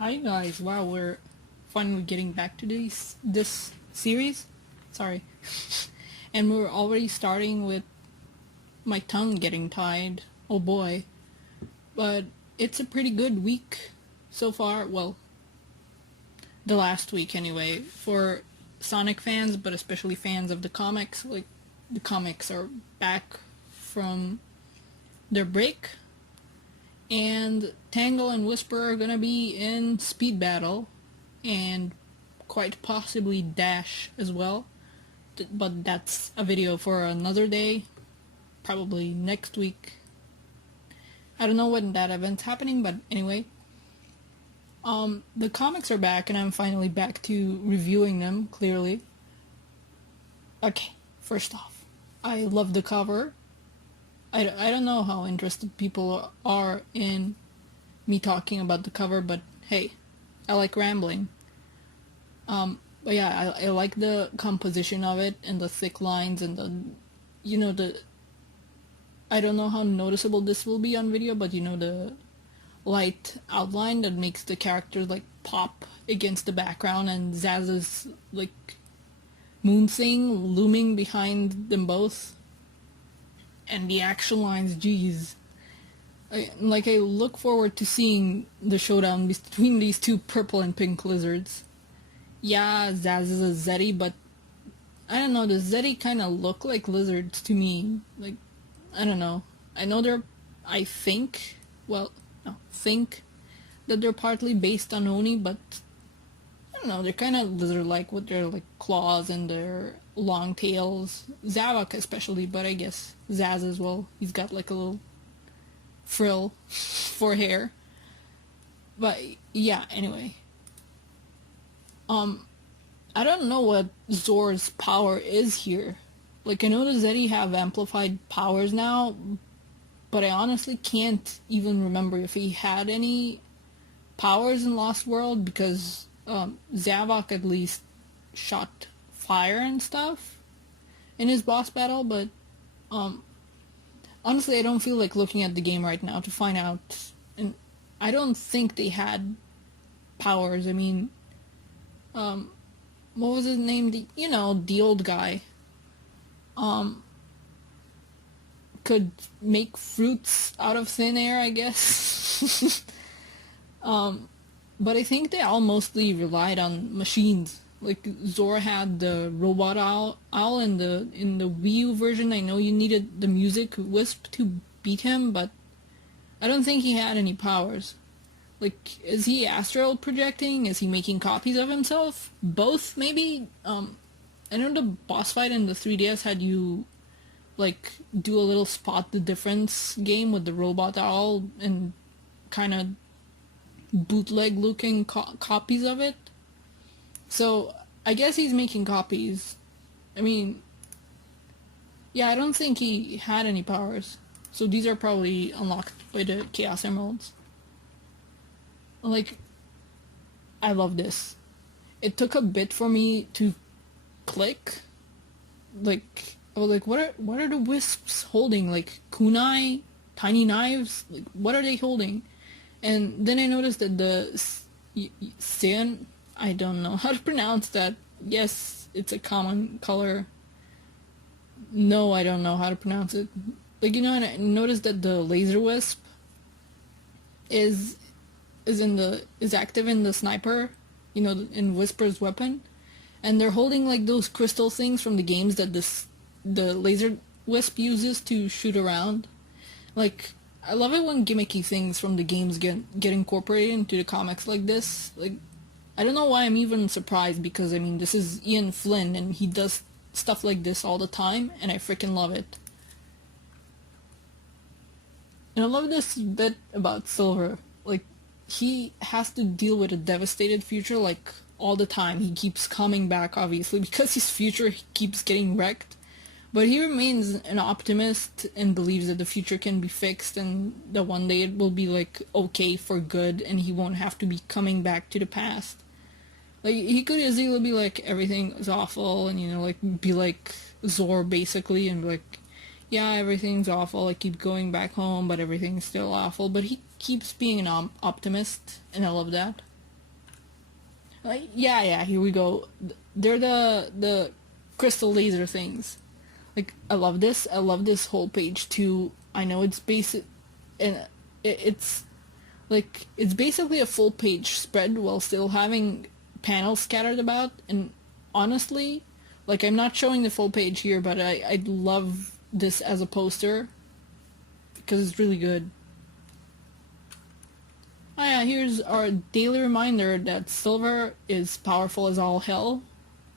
Hi guys, wow, we're finally getting back to this series. Sorry. And we're already starting with my tongue getting tied. Oh boy. But it's a pretty good week so far. Well, the last week anyway, for Sonic fans, but especially fans of the comics. Like, the comics are back from their break, and Tangle and Whisper are gonna be in speed battle, and quite possibly Dash as well. But that's a video for another day, probably next week. I don't know when that event's happening, but anyway. The comics are back, and I'm finally back to reviewing them, clearly. Okay, first off, I love the cover. I don't know how interested people are in me talking about the cover, but hey, I like rambling. But yeah, I like the composition of it, and the thick lines, and the I don't know how noticeable this will be on video, but the light outline that makes the characters like pop against the background, and Zazz's like moon thing looming behind them both. And the action lines, geez. I look forward to seeing the showdown between these two purple and pink lizards. Yeah, Zazz is a Zetty, but I don't know, the Zetty kind of look like lizards to me. Like, I don't know. I know I think, well, no, think that they're partly based on Oni, but I don't know, they're kind of lizard-like with their like claws and their long tails. Zavok especially, but I guess Zazz as well. He's got like a little frill for hair. But yeah, anyway. I don't know what Zore's power is here. Like, I know the Zetty have amplified powers now, but I honestly can't even remember if he had any powers in Lost World, because Zavok at least shot fire and stuff in his boss battle, but honestly I don't feel like looking at the game right now to find out, and I don't think they had powers. I mean, what was his name? The old guy could make fruits out of thin air, I guess. But I think they all mostly relied on machines. Like, Zore had the robot owl in the Wii U version. I know you needed the music wisp to beat him, but I don't think he had any powers. Like, is he astral projecting? Is he making copies of himself? Both, maybe? I know the boss fight in the 3DS had you, like, do a little spot the difference game with the robot owl and kind of bootleg looking copies of it. So I guess he's making copies. I mean, yeah, I don't think he had any powers, so these are probably unlocked by the Chaos Emeralds. Like, I love this. It took a bit for me to click. Like, I was like, what are the wisps holding? Like, kunai, tiny knives. Like, what are they holding? And then I noticed that the cyan, I don't know how to pronounce that. Yes, it's a common color. No, I don't know how to pronounce it. Like, and I noticed that the laser wisp is active in the sniper, in Whisper's weapon. And they're holding like those crystal things from the games that the laser wisp uses to shoot around. Like, I love it when gimmicky things from the games get incorporated into the comics like this. Like, I don't know why I'm even surprised, because I mean, this is Ian Flynn and he does stuff like this all the time, and I freaking love it. And I love this bit about Silver. Like, he has to deal with a devastated future like all the time. He keeps coming back, obviously, because his future keeps getting wrecked. But he remains an optimist and believes that the future can be fixed, and that one day it will be like okay for good, and he won't have to be coming back to the past. Like, he could easily be like, everything is awful, and like be like Zore basically, and be like, yeah, everything's awful, I keep going back home, but everything's still awful. But he keeps being an optimist, and I love that. Yeah, here we go. They're the crystal laser things. Like, I love this. I love this whole page too. I know it's basic, and it's like it's basically a full page spread while still having panels scattered about. And honestly, like, I'm not showing the full page here, but I love this as a poster because it's really good. Oh yeah, here's our daily reminder that silver is powerful as all hell.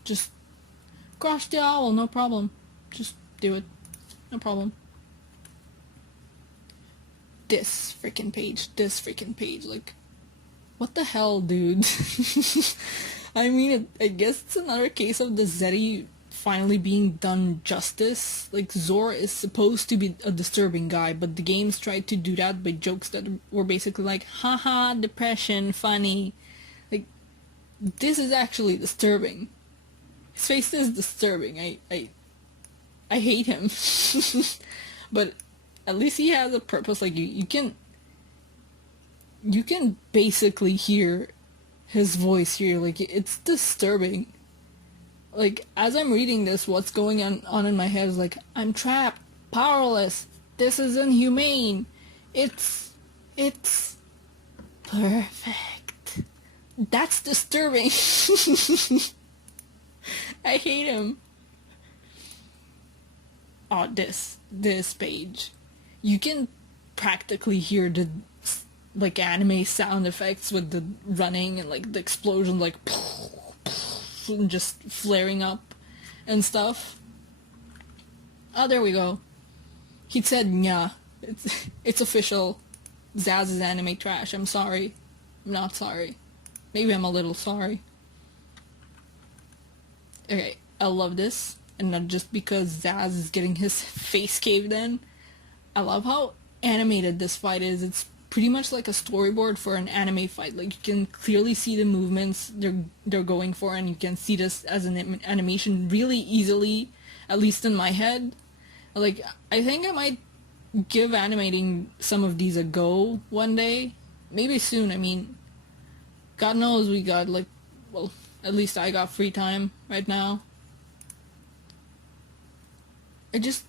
Just crush the owl, no problem. Just do it, no problem. This freaking page, like, what the hell, dude? I mean, I guess it's another case of the Zetty finally being done justice. Like, Zore is supposed to be a disturbing guy, but the games tried to do that by jokes that were basically like, haha, depression, funny. Like, this is actually disturbing. His face is disturbing. I hate him. But at least he has a purpose. Like, you can basically hear his voice here. Like, it's disturbing. Like, as I'm reading this, what's going on in my head is like, I'm trapped, powerless, this is inhumane, it's perfect. That's disturbing. I hate him. Oh, this page. You can practically hear the, like, anime sound effects with the running and, like, the explosion, like, and just flaring up and stuff. Oh, there we go. He said, "Nya, it's official. Zazz is anime trash. I'm sorry. I'm not sorry. Maybe I'm a little sorry." Okay, I love this, and not just because Zazz is getting his face caved in. I love how animated this fight is. It's pretty much like a storyboard for an anime fight. Like, you can clearly see the movements they're going for, and you can see this as an animation really easily, at least in my head. Like, I think I might give animating some of these a go one day. Maybe soon. I mean, God knows we got, like, well, at least I got free time right now. I just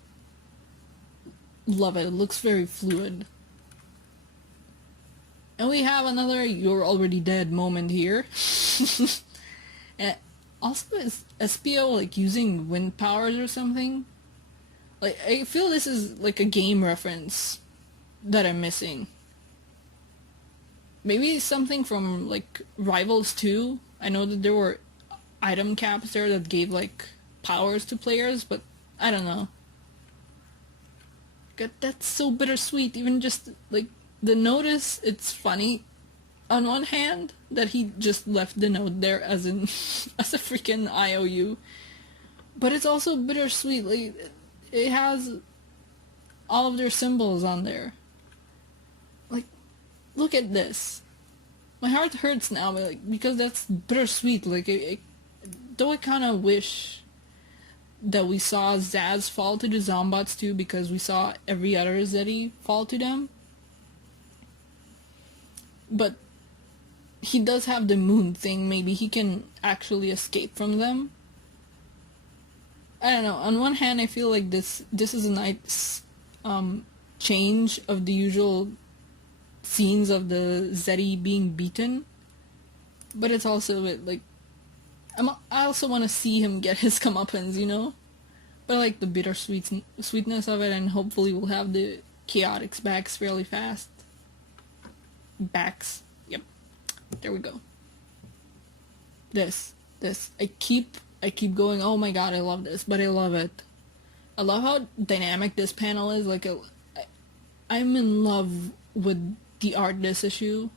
love it. It looks very fluid. And we have another "you're already dead" moment here. And also, is SPO like using wind powers or something? Like, I feel this is like a game reference that I'm missing. Maybe something from like Rivals 2. I know that there were item caps there that gave like powers to players, but I don't know. God, that's so bittersweet. Even just like the notice, it's funny on one hand that he just left the note there as in as a freaking IOU, but it's also bittersweet. Like, it has all of their symbols on there. Like, look at this. My heart hurts now, like, because that's bittersweet. Like, though I kind of wish that we saw Zazz fall to the Zombots too, because we saw every other Zetty fall to them. But he does have the moon thing. Maybe he can actually escape from them. I don't know. On one hand, I feel like this is a nice change of the usual scenes of the Zetty being beaten. But it's also a bit like, I also want to see him get his comeuppance, you know? But I like the sweetness of it, and hopefully we'll have the chaotics backs fairly fast. Backs. Yep. There we go. This. I keep going, oh my god, I love this, but I love it. I love how dynamic this panel is. Like, I'm in love with the art this issue.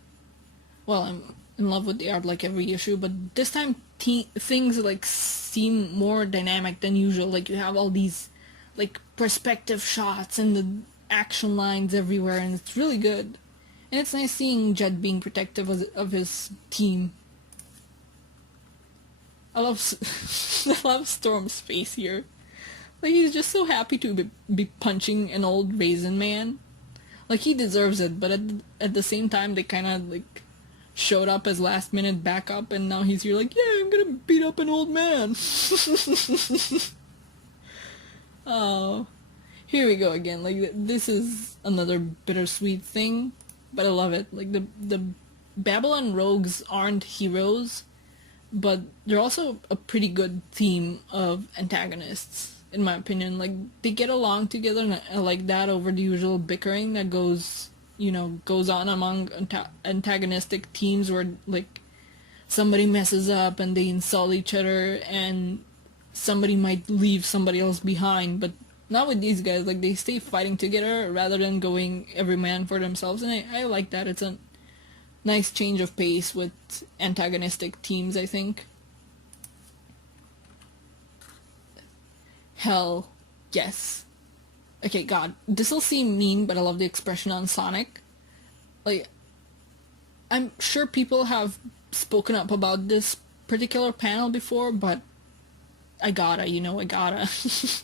Well, I'm in love with the art like every issue, but this time things like seem more dynamic than usual. Like, you have all these like perspective shots and the action lines everywhere, and it's really good. And it's nice seeing Jed being protective of his team. I love Storm's face here. Like, he's just so happy to be punching an old raisin man. Like, he deserves it, but at the same time, they kind of like showed up as last minute backup, and now he's here like, yeah, I'm gonna beat up an old man. Oh, here we go again. Like, this is another bittersweet thing, but I love it. Like, the Babylon rogues aren't heroes, but they're also a pretty good theme of antagonists, in my opinion. Like, they get along together, and I like that over the usual bickering that goes on among antagonistic teams where, like, somebody messes up and they insult each other and somebody might leave somebody else behind. But not with these guys. Like, they stay fighting together rather than going every man for themselves, and I like that. It's a nice change of pace with antagonistic teams, I think. Hell yes. Okay, God, this'll seem mean, but I love the expression on Sonic. Like, I'm sure people have spoken up about this particular panel before, but I gotta.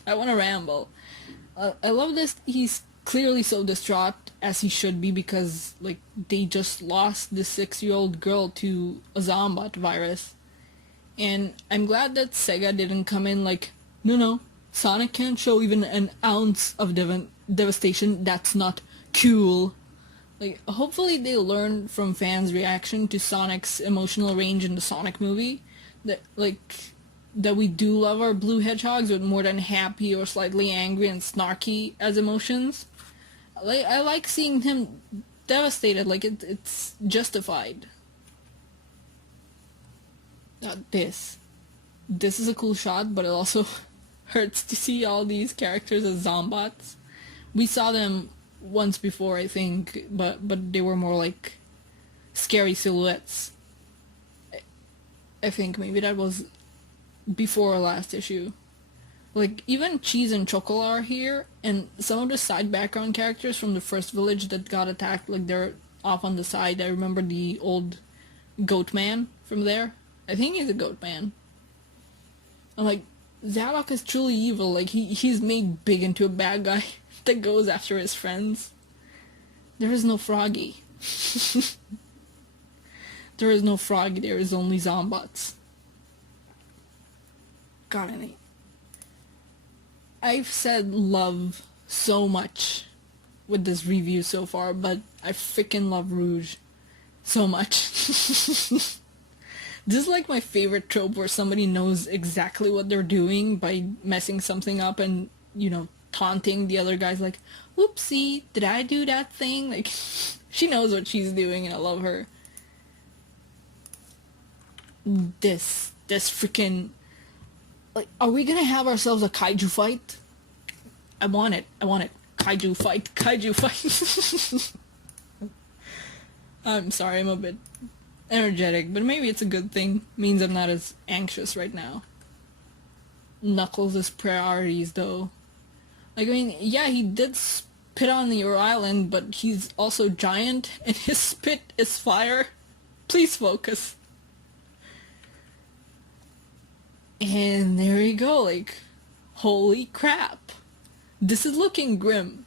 I wanna ramble. I love this. He's clearly so distraught, as he should be, because, like, they just lost the 6-year-old girl to a Zombot virus. And I'm glad that Sega didn't come in like, no, Sonic can't show even an ounce of devastation. That's not cool. Like, hopefully they learn from fans' reaction to Sonic's emotional range in the Sonic movie. That we do love our blue hedgehogs with more than happy or slightly angry and snarky as emotions. Like, I like seeing him devastated. Like, it's justified. This is a cool shot, but it also hurts to see all these characters as Zombots. We saw them once before, I think, but they were more like scary silhouettes. I think maybe that was before our last issue. Like, even Cheese and Chocola are here, and some of the side background characters from the first village that got attacked, like, they're off on the side. I remember the old goat man from there. I think he's a goat man. I'm like, Zadok is truly evil. Like, he's made big into a bad guy that goes after his friends. There is no Froggy. There is no Froggy, there is only Zombots. God, I've said love so much with this review so far, but I freaking love Rouge so much. This is like my favorite trope where somebody knows exactly what they're doing by messing something up and, taunting the other guys like, whoopsie, did I do that thing? Like, she knows what she's doing and I love her. This freaking... Like, are we gonna have ourselves a kaiju fight? I want it. Kaiju fight. I'm sorry, I'm a bit energetic, but maybe it's a good thing. Means I'm not as anxious right now. Knuckles' priorities, though. Like, I mean, yeah, he did spit on your island, but he's also giant, and his spit is fire. Please focus. And there you go, like, holy crap. This is looking grim.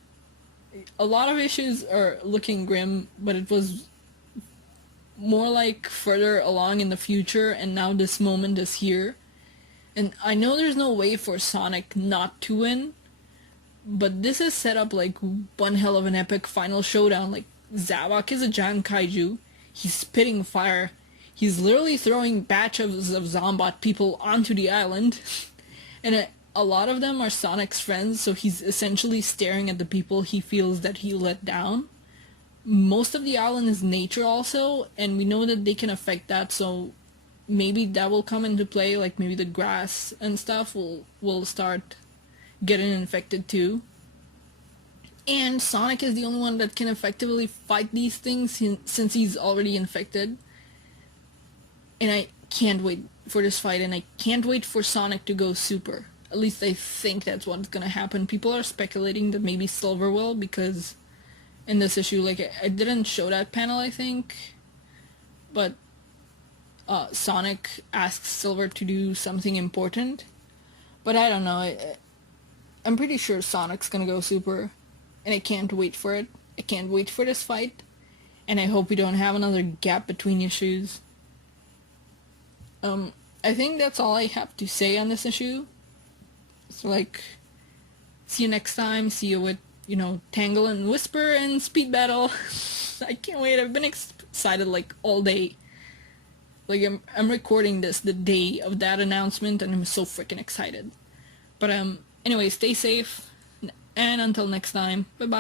A lot of issues are looking grim, but it was more like further along in the future, and now this moment is here. And I know there's no way for Sonic not to win, but this is set up like one hell of an epic final showdown. Like, Zavok is a giant kaiju, he's spitting fire, he's literally throwing batches of Zombot people onto the island, and a lot of them are Sonic's friends, so he's essentially staring at the people he feels that he let down. Most of the island is nature also, and we know that they can affect that, so maybe that will come into play, like maybe the grass and stuff will start getting infected too. And Sonic is the only one that can effectively fight these things since he's already infected. And I can't wait for this fight, and I can't wait for Sonic to go super. At least I think that's what's gonna happen. People are speculating that maybe Silver will, because in this issue, like, I didn't show that panel, I think, but Sonic asks Silver to do something important. But I don't know, I'm pretty sure Sonic's gonna go super, and I can't wait for it. I can't wait for this fight. and I hope we don't have another gap between issues. I think that's all I have to say on this issue. So, like, see you next time. See you with, Tangle and Whisper and Speed Battle. I can't wait. I've been excited, like, all day. Like, I'm recording this the day of that announcement, and I'm so freaking excited. But, anyway, stay safe, and until next time, bye-bye.